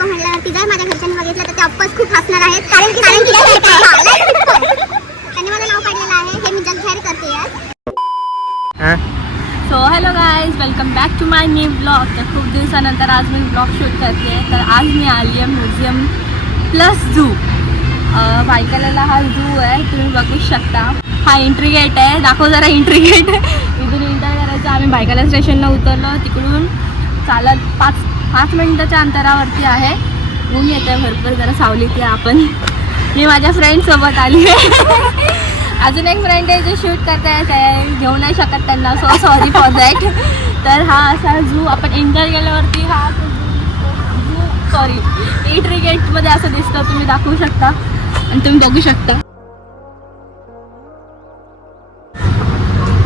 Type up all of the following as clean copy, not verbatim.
Hippo म्हटल्यावरती जर माझ्या घरच्यांनी बघितलं तर ते ऑफकोर्स खूप हसणार आहेत, कारण की त्यांनी माझं नाव काढलेलं आहे, हे मी जग जाहीर करते यार. So hello guys, welcome back to my new blog. तर खूप दिवसानंतर आज मी ब्लॉग शूट करते. तर आज मी आली आहे म्युझियम प्लस झू. बायकाला हा झू आहे, तुम्ही बघू शकता. हा एंट्री गेट आहे, दाखव जरा एंट्री गेट. इथून एंटर करायचं. आम्ही बायकाला स्टेशनला उतरलो, तिकडून चालत पाच मिनिटाच्या अंतरावरती आहे. ऊन येतं आहे भरपूर, जरा सावलीत आपण. मी माझ्या फ्रेंडसोबत आली आहे. अजून एक फ्रेंड आहे जे शूट करतायत आहे, घेऊ नाही शकत त्यांना, सो सॉरी फॉर दॅट. तर हा असा झू आपण एन्जॉय केल्यावरती हा झू सॉरी एंट्री गेटमध्ये असं दिसतं, तुम्ही दाखवू शकता आणि तुम्ही बघू शकता.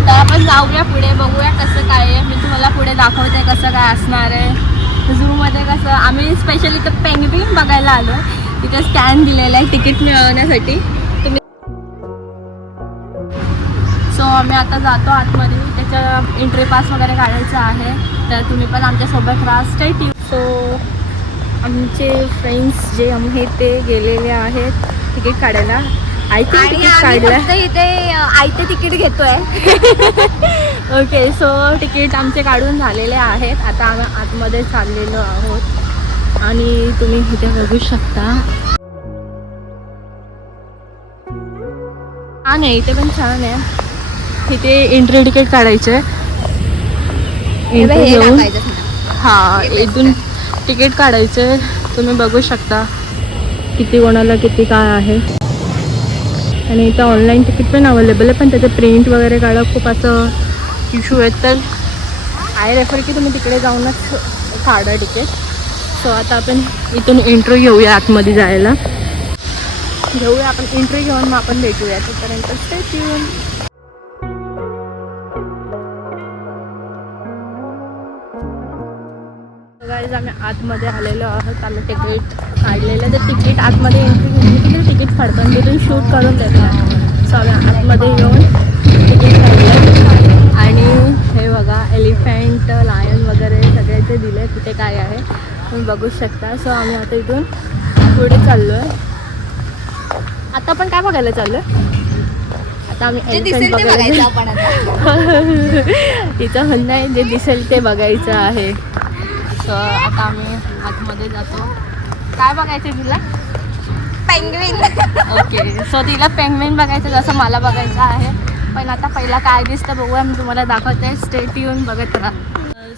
तर आपण जाऊया पुढे, बघूया कसं काय आहे. मी तुम्हाला पुढे दाखवते कसं काय असणार आहे. झूमध्ये कसं आम्ही स्पेशली तर पेंग्विन बघायला आलो. तिथे स्कॅन दिलेला आहे तिकीट मिळवण्यासाठी. सो आम्ही आता जातो आतमध्ये, त्याचं एंट्री पास वगैरे काढायचं आहे. तर तुम्ही पण आमच्यासोबत राहा, स्टे ट्यून. सो आमचे फ्रेंड्स जे आहेत ते गेलेले आहेत तिकीट काढायला. आय थिंक तिकीट काढलं इथे आयते तिकीट घेतोय. ओके, सो तिकीट आमचे काढून झालेले आहेत. आता आम्ही आतमध्ये चाललेलो आहोत आणि तुम्ही इथे बघू शकता. छान आहे, इथे पण छान आहे. इथे एंट्री तिकीट काढायचं एंट्री घेऊन. हां, इथून तिकीट काढायचं. तुम्ही बघू शकता किती कोणाला किती काय आहे. आणि इथं ऑनलाईन तिकीट पण अवेलेबल आहे, पण त्याचं प्रिंट वगैरे काढा खूप असं इश्यू आहेत. तर आय रेफर की तुम्ही तिकडे जाऊनच काढा तिकीट. सो आता आपण इथून एंट्री घेऊया, आतमध्ये जायला घेऊया आपण एंट्री घेऊन, मग आपण भेटूया. तोपर्यंत स्टे ट्यून. गाईज आम्ही आतमध्ये आलेलो आहोत. आम्ही तिकीट काढलेलं, तर तिकीट आतमध्ये एंट्री घेतली की तिकीट काढतो तिथून शूट करून देतो. सो आम्ही आतमध्ये येऊन तिकीट काढलं. आणि हे बघा एलिफंट, लायन वगैरे सगळ्याचे दिले कुठे काय आहे तुम्ही बघू शकता. सो आम्ही आता इथून पुढे चाललो आहे. आता आपण काय बघायला चाललो आहे? आता आम्ही एलिफंट बघायला. तिचं म्हणणं आहे जे दिसेल ते बघायचं आहे. सो आता आम्ही आतमध्ये जातो. काय बघायचं तुला? पेंग्विन. ओके, सो तिला पेंग्विन बघायचं जसं मला बघायचं आहे. पण आता पहिला काय दिसतं बघूया, मी तुम्हाला दाखवते. स्टे ट्यून बघत राहा.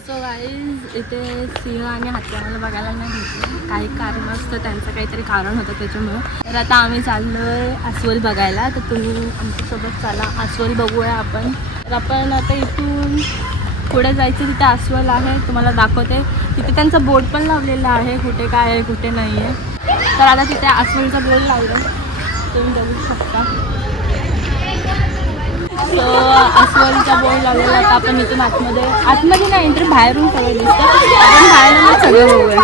सो गाईज इथे सिंह आणि हत्ती आम्हाला बघायला नाही भेटले. काही कारण असतं, त्यांचं काहीतरी कारण होतं त्याच्यामुळं. तर आता आम्ही चाललो आहे अस्वल बघायला. तर तुम्ही आमच्यासोबत चला, अस्वल बघूया आपण. तर आपण आता इथून पुढे जायचं. तिथे अस्वल आहे, तुम्हाला दाखवते. तिथे त्यांचा बोर्ड पण लावलेला आहे, कुठे काय आहे कुठे नाही आहे. तर आता तिथे अस्वलचा बोर्ड लावला, तुम्ही बघू शकता. सो अस्वलचा बोर्ड लावलेला. आता आपण इथून आतमध्ये नाही एंट्री, बाहेरून सगळं दिसतं. आपण बाहेरूनच सगळं बघूया.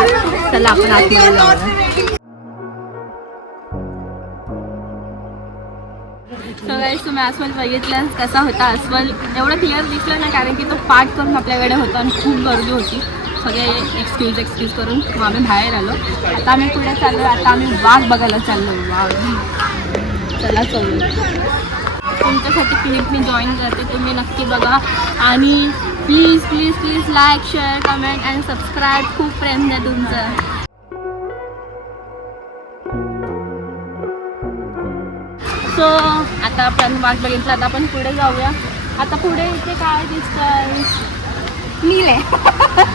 चला आपण आतमध्ये जाऊया. सो गाईज तुम्ही अस्वल बघितलं कसा होता. अस्वल एवढं क्लिअर दिसलं ना, कारण की तो पाठ करून आपल्याकडे होता आणि खूप गर्दी होती. सगळे एक्सक्यूज करून मग आम्ही बाहेर आलो. आता आम्ही पुढे चाललो. आता आम्ही वाघ बघायला चाललो. वाघ, चला चालू. तुमच्यासाठी क्लिप मी जॉईन करते, तुम्ही नक्की बघा. आणि please please please like, share, comment and subscribe. खूप प्रेम द्या तुमचं. सो आता आपण वाघ बघितला. आता आपण पुढे जाऊया. आता पुढे इथे काय दिसतं? नील आहे.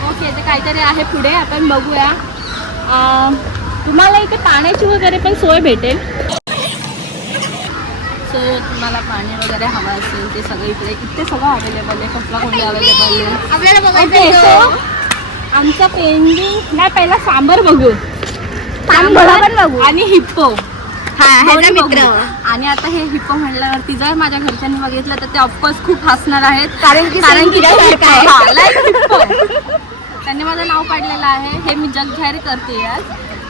ओके, ते काहीतरी आहे पुढे, आपण बघूया. तुम्हाला इथे पाण्याची वगैरे पण सोय भेटेल. सो तुम्हाला पाणी वगैरे हवं असेल ते सगळं इथे सगळं अवेलेबल आहे. कसला कोणी अवेलेबल आहे आपल्याला ओके. बघायचं. सो आमचा पेंग्विन नाही, पहिला सांबर बघू, सांबर पण बघू. आणि हिप्पो ह्याचा मित्र. आणि आता हे हिप्पो म्हटल्यावरती जर माझ्या घरच्यांनी बघितलं तर ते ऑफकोर्स खूप हसणार आहेत, कारण की हिप्पो त्यांनी माझं नाव काढलेलं आहे. हे मी जग जाहीर करते यार,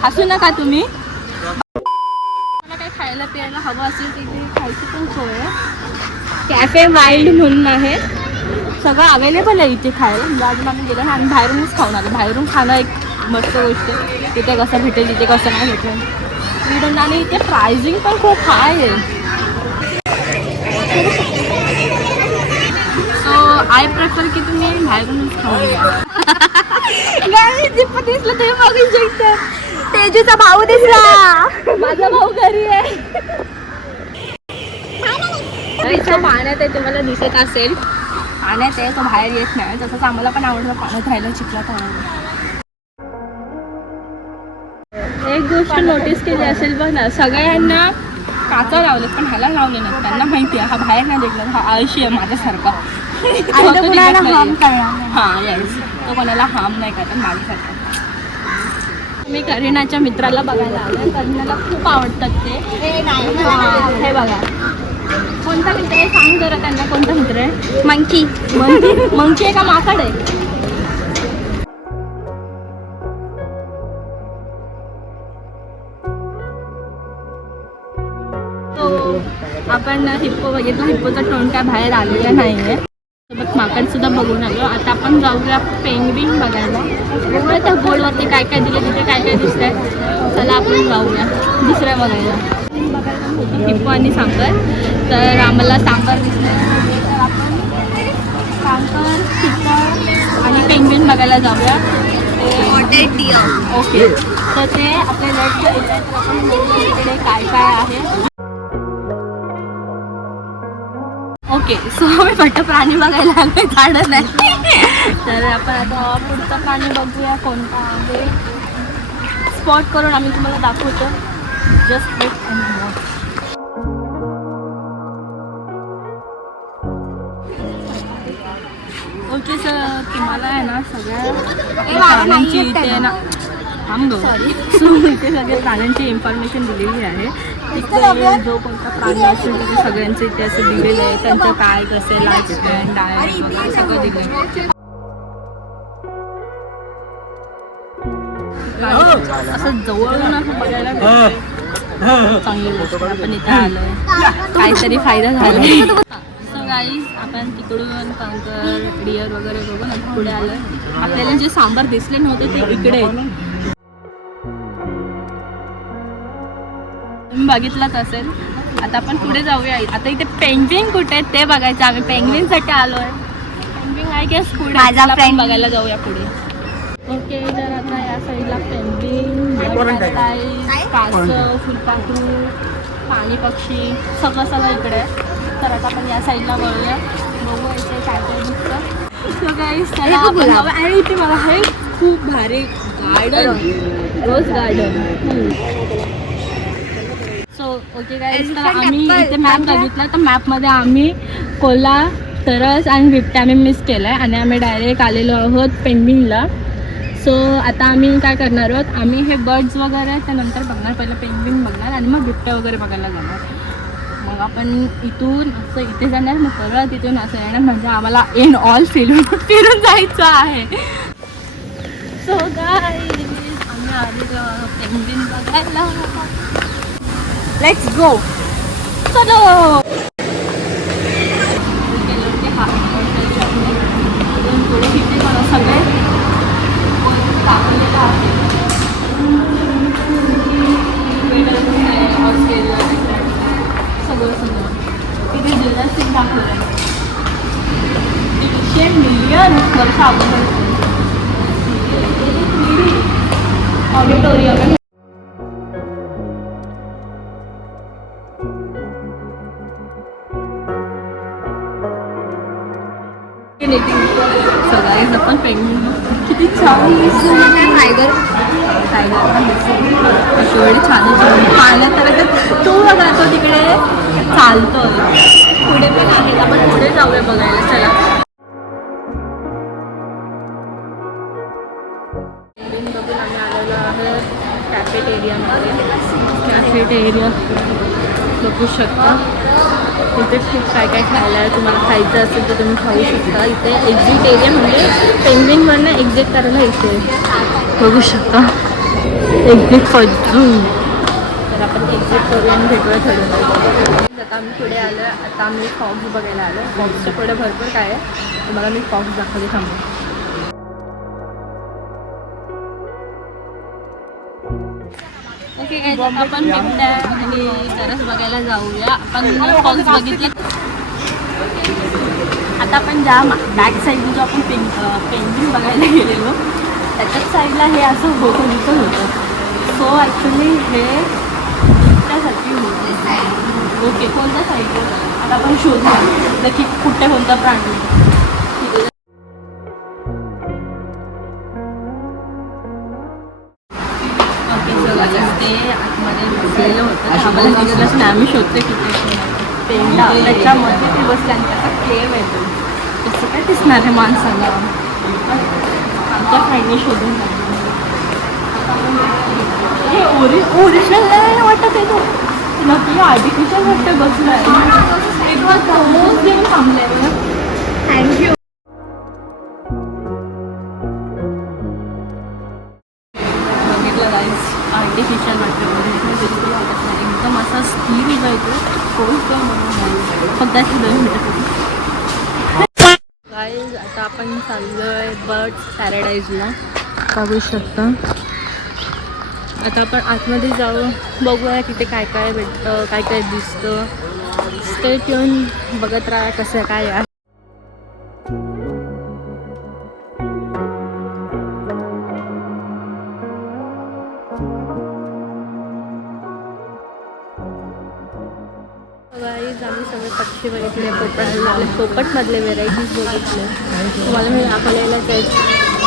हसू नका तुम्ही. मला काही खायला प्यायला हवं असेल तर इथे खायची पण सोय आहे. कॅफे वाईल्ड म्हणून आहे, सगळं अवेलेबल आहे इथे खायला. म्हणजे अजून आम्ही गेलो आणि बाहेरूनच खाऊन आलो. बाहेरून खाणं एक मस्त गोष्ट आहे. तिथे कसं भेटेल तिथे कसं नाही भेटेल मी डोंट. आणि इथे प्राइसिंग पण खूप हाय आहे. सो आय प्रेफर की तुम्ही बाहेरूनच खाऊन घ्या. दिसलं तुम्ही बघू शकता. तेजूचा भाऊ दिसला. माझा भाऊ घरी आहे. इथं पाण्यात आहे तुम्हाला दिसत असेल. पाण्यात आहे तो बाहेर येत नाही. तसंच आम्हाला पण आवडतं पाण्यात राहायला चिखलात राहायला. एक गोष्ट नोटीस केली असेल बघ ना सगळ्यांना काचा लावलेत पण ह्याला लावले नाही. त्यांना माहिती आहे हा बाहेर नाही देखला हा आळशी आहे माझ्यासारखा. हां येस तो कोणाला हार्म नाही करत माझ्यासारखा. मी करीनाच्या मित्राला बघायला आले. करीनाला खूप आवडतात ते. हे बघा कोणता मित्र आहे सांग जरा त्यांना कोणता मित्र आहे. मंकी मंकी मंकी आहे का माकड आहे. आपण हिप्पो बघितला. हिप्पोचा तोंड काय बाहेर आलेला नाही आहे. सोबत माकड सुद्धा बघून आलो. आता आपण जाऊया पेंग्विन बघायला. बघूया त्या बोर्डवरती काय काय दिलं तिथे काय काय दिसत आहे. चला आपण जाऊया दुसऱ्या बघायला. हिप्पो आणि सांकर. तर आम्हाला सांकर दिसलं तर आपण सांकर हिप्पो आणि पेंग्विन बघायला जाऊया. ओके तर ते आपल्या लेफ्ट साईडला आहे. तर आपण तिकडे काय काय आहे. ओके सो मी फक्त प्राणी बघायला आलोय झाडं नाही. तर आपण आता पुढचा प्राणी बघूया कोणता आहे. स्पॉट करून आम्ही तुम्हाला दाखवतो. Just wait and watch. Okay sir तुम्हाला आहे ना सगळ्या प्राण्यांची इथे ना सॉरी सो इथे सगळ्या प्राण्यांची इन्फॉर्मेशन दिलेली आहे. तिथे जो कोणता प्राणी असेल तिथे सगळ्यांचं इथे असं दिलेलं आहे. त्यांचं काय कसं लाईफ स्पॅन डाएट वगैरे सगळं दिलं आहे. असं जवळून असं बघायला चांगली गोष्ट. आपण इथे आलोय काहीतरी फायदा झाला. सो गाईज आपण तिकडून कंकर डिअर वगैरे बघून आता पुढे आलोय. आपल्याला जे सांबार दिसले नव्हते ते इकडे तुम्ही बघितलंच असेल. आता आपण पुढे जाऊया. आता इथे पेंग्विन कुठे आहेत ते बघायचं. आम्ही पेंग्विनसाठी आलोय. पेंग्विन आय गेस पुढे आपण बघायला जाऊया पुढे. ओके तर आता या साईडला पेंग्विन कासव फुलपाखरू पाणी पक्षी सगळं इकडे आहे. तर आता आपण या साईडला वळूया. बघू इथे काय काय दिसतं. सो गाईस चला आपण जाऊया. आणि इथे मला हे खूप भारी garden rose garden. So okay guys तर आम्ही इथे मॅप बघितला. तर मॅपमध्ये आम्ही कोल्हा तरस आणि बिबट्या आम्ही मिस केलं आहे. आणि आम्ही डायरेक्ट आलेलो आहोत पेंग्विनला. सो आता आम्ही काय करणार आहोत. आम्ही हे बर्ड्स वगैरे त्यानंतर बघणार. पहिलं पेंग्विन बघणार आणि मग बिबट्या वगैरे बघायला जाणार. मग आपण इथून असं इथे जाणार मग परत इथून असं येणार. म्हणजे आम्हाला इन ऑल फिरून जायचं आहे. सो गाईस आम्ही आलेलो पेंग्विन बघायला. लेट्स गो चलो. पुढे किती मला सगळे सगळं तिथे जिल्हासिक दाखवलं आहे. 100 मिलियन वर्ष अगोदर ऑडिटोरियम आहे. सगळ्याच आपण पेंग्विन किती छान टायगर एवढी छान पाहिलं तर तो बघा तो तिकडे चालतो. पुढे पण आहे आपण पुढे जाऊया बघायला. चला बघून आम्ही आलेलो आहे कॅफेटेरियामध्ये. कॅफेटेरिया बघू शकता. इथे खूप काय काय खायला आहे. तुम्हाला खायचं असेल तर तुम्ही खाऊ शकता. इथे एक्झिट एरिया म्हणजे पेंग्विनवरनं एक्झिट करायला इथे बघू शकता एक्झिट फॉर झू. तर आपण एक्झिट करूया आणि भेटूया थोडं. आता आम्ही पुढे आलो आहे. आता आम्ही फॉक्स बघायला आलो. फॉक्सच्या पुढे भरपूर काय आहे तुम्हाला मी फॉक्स दाखवते थांबून. ओके काय आपण बिबट्या आणि तरस बघायला जाऊया. आपण फॉल्स बघितले. आता आपण ज्या बॅक साईडने जो आपण पेंटिंग बघायला गेलेलो त्याच्याच साईडला हे असं होतं सो ॲक्च्युली हे बिबट्यासाठी होतं. ओके कोणत्या साईडला आता आपण शोधूया नक्की कुठे कोणता प्राणी. ते आतमध्ये बसलेलं होतं आम्हाला दिसलंच नाही. आम्ही शोधते कुठे पेंडा त्याच्यामध्ये ते बसल्याने त्याचा केव येतो. तसं काय दिसणार आहे माणसाला. आमच्या साईडने शोधून हे ओरिजिनल नाही वाटत आहे तो नक्की आर्टिफिशियल वाटतं बसलं आहे. एक वाजता मोस्ट देऊन थांबलं आहे. थँक्यू. आर्टिफिशियल वाटतं बिलकुल वाटत नाही. एकदम असा स्थिर उभा येतो कोणच म्हणून फक्त 2 मिनिट. गाईज आता आपण चाललो आहे बर्ड्स पॅराडाईजला बघू शकता. आता आपण आतमध्ये जाऊ बघूया तिथे काय काय भेटतं काय काय दिसतं. स्टे ट्यून बघत राहा कसं काय आहे. आम्ही सगळे पक्षी बघितले. पोपटमधले व्हेरायटीज बघितले. तुम्हाला मी दाखवलेलंच आहे.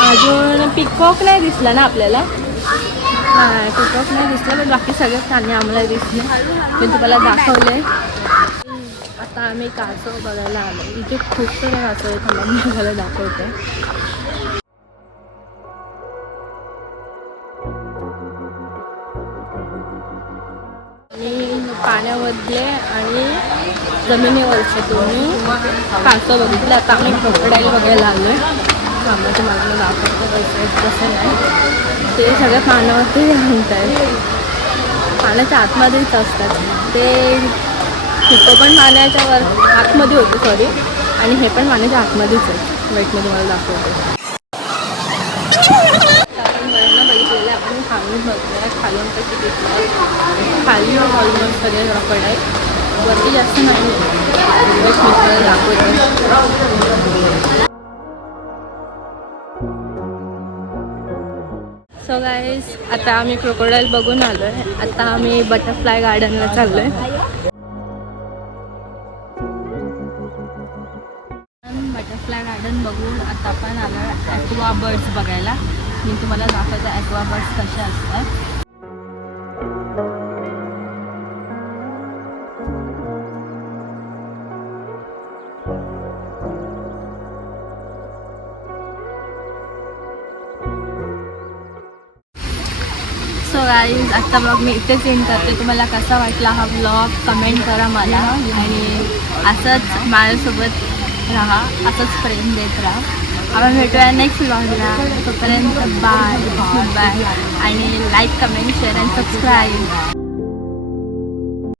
अजून पिकॉक नाही दिसला ना आपल्याला. हां पिकॉक नाही दिसलं पण बाकी सगळे प्राणी आम्हाला दिसले. मी तुम्हाला दाखवले. आता आम्ही कासव बघायला आलो. इथे खूप सारे कासव आहेत. मला मी तुम्हाला दाखवते. पाण्यामधले आणि जमिनीवरचे दोन्ही कासव बघितले. आता आम्ही क्रोकोडाईल बघायला आलो आहे. आम्हाला मला दाखवतं कसं नाही. ते सगळ्या पाण्यावरती राहत आहेत. पाण्याच्या आतमध्येच असतात ते. हिप्पो पण पाण्याच्या आतमध्ये होते सॉरी आणि हे पण पाण्याच्या आतमध्येच आहे. वेटमध्ये मला दाखवतो. बघितलेलं आपण खालून बघूया खालून कशी दिसलं. खाली ऑलमोस्ट सगळे रॉकड आहे. वरती जास्त नाही दाखवतो. सो गाईज आता आम्ही क्रोकोडाईल बघून आलो आहे. आता आम्ही बटरफ्लाय गार्डनला चाललो आहे. बटरफ्लाय गार्डन बघून आता आपण आलो आहे ॲक्वा बर्ड्स बघायला. मी तुम्हाला दाखवते ॲक्वा बर्ड्स कसे असतात. सो गाईज आजचा ब्लॉग मी इथेच एंड करते. तुम्हाला कसा वाटला हा ब्लॉग कमेंट करा मला आणि असंच माझ्यासोबत राहा असंच प्रेम देत राहा. आपण भेटूया नेक्स्ट ब्लॉगला. तोपर्यंत बाय बाय आणि like comment share and subscribe.